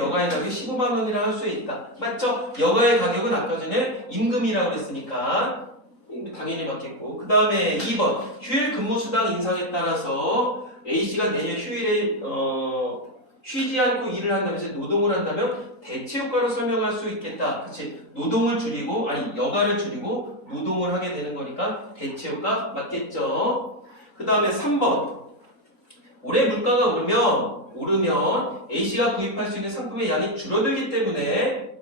여가의 가격이 15만 원이라 할 수 있다. 맞죠? 여가의 가격은 아까 전에 임금이라고 그랬으니까 당연히 맞겠고 그 다음에 2번 휴일 근무 수당 인상에 따라서 A씨가 내년 휴일에 어, 쉬지 않고 일을 한다면서 노동을 한다면 대체효과로 설명할 수 있겠다. 그치? 노동을 줄이고 아니 여가를 줄이고 노동을 하게 되는 거니까 대체효과 맞겠죠. 그 다음에 3번 올해 물가가 오르면 오르면 A씨가 구입할 수 있는 상품의 양이 줄어들기 때문에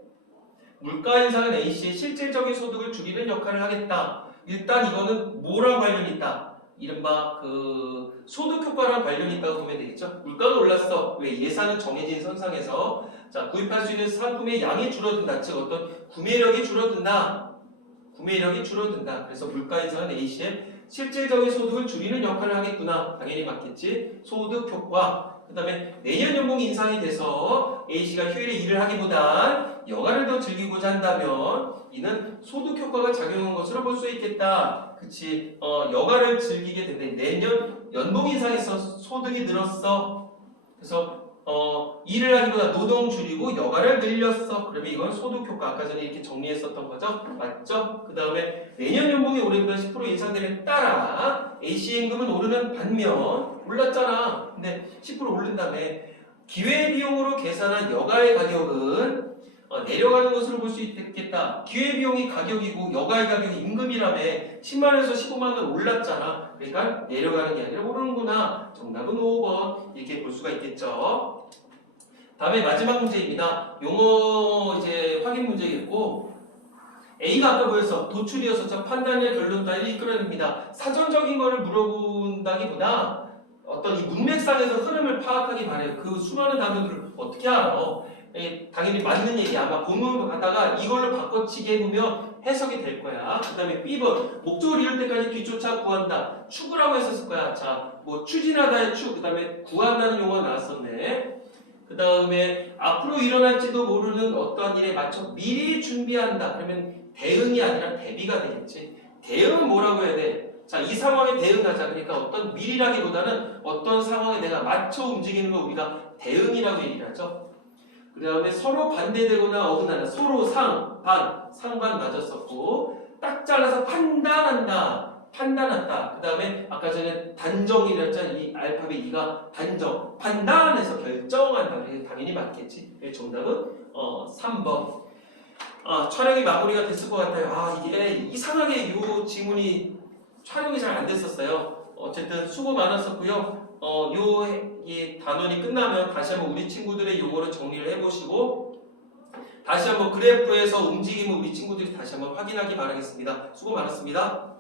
물가 인상은 A씨의 실질적인 소득을 줄이는 역할을 하겠다. 일단 이거는 뭐랑 관련이 있다? 이른바 그 소득 효과랑 관련이 있다고 보면 되겠죠. 물가가 올랐어. 왜 예산은 정해진 선상에서 자 구입할 수 있는 상품의 양이 줄어든다. 즉 어떤 구매력이 줄어든다. 구매력이 줄어든다. 그래서 물가 인상은 A씨의 실질적인 소득을 줄이는 역할을 하겠구나. 당연히 맞겠지. 소득 효과. 그 다음에 내년 연봉 인상이 돼서 A씨가 휴일에 일을 하기보단 여가를 더 즐기고자 한다면 이는 소득 효과가 작용한 것으로 볼 수 있겠다. 그치? 어, 여가를 즐기게 되는데 내년 연봉 인상에서 소득이 늘었어. 그래서 어, 일을 하기보다 노동 줄이고 여가를 늘렸어. 그러면 이건 소득 효과. 아까 전에 이렇게 정리했었던 거죠? 맞죠? 그 다음에 내년 연봉이 올해보다 10% 인상됨에 따라 AC 임금은 오르는 반면 올랐잖아. 근데 10% 오른 다음에 기회비용으로 계산한 여가의 가격은 어, 내려가는 것으로 볼 수 있겠다. 기회비용이 가격이고 여가의 가격이 임금이라며 10만원에서 15만원 올랐잖아. 그러니까 내려가는 게 아니라 오르는구나. 정답은 5번 이렇게. 다음에 마지막 문제입니다. 용어 이제 확인 문제겠고 A가 아까 보였어. 도출이어서 판단의 결론 따위 이끌어냅니다. 사전적인 거를 물어본다기보다 어떤 이 문맥상에서 흐름을 파악하기 바래요. 그 수많은 단어들을 어떻게 알아? 예, 당연히 맞는 얘기 아마 본문을 가다가 이걸로 바꿔치기 해보면 해석이 될 거야. 그 다음에 B번 목적을 이룰 때까지 뒤쫓아 구한다. 추구라고 했었을 거야. 자, 뭐 추진하다의 추, 그 다음에 구한다는 용어가 나왔었네. 그 다음에 앞으로 일어날지도 모르는 어떠한 일에 맞춰 미리 준비한다. 그러면 대응이 아니라 대비가 되겠지. 대응은 뭐라고 해야 돼? 자, 이 상황에 대응하자. 그러니까 어떤 미리라기보다는 어떤 상황에 내가 맞춰 움직이는 걸 우리가 대응이라고 얘기를 하죠. 그 다음에 서로 반대되거나 어긋나는 서로 상, 반, 상반 맞았었고 딱 잘라서 판단한다. 판단한다. 그 다음에 아까 전에 단정이라 했잖아. 이 알파벳 E가 단정, 판단해서 결정한다. 당연히 맞겠지. 정답은 어, 3번. 아, 촬영이 마무리가 됐을 것 같아요. 아, 이게 이상하게 이 지문이 촬영이 잘 안 됐었어요. 어쨌든 수고 많았었고요. 어, 요 이 단원이 끝나면 다시 한번 우리 친구들의 용어를 정리를 해보시고 다시 한번 그래프에서 움직임을 우리 친구들이 다시 한번 확인하기 바라겠습니다. 수고 많았습니다.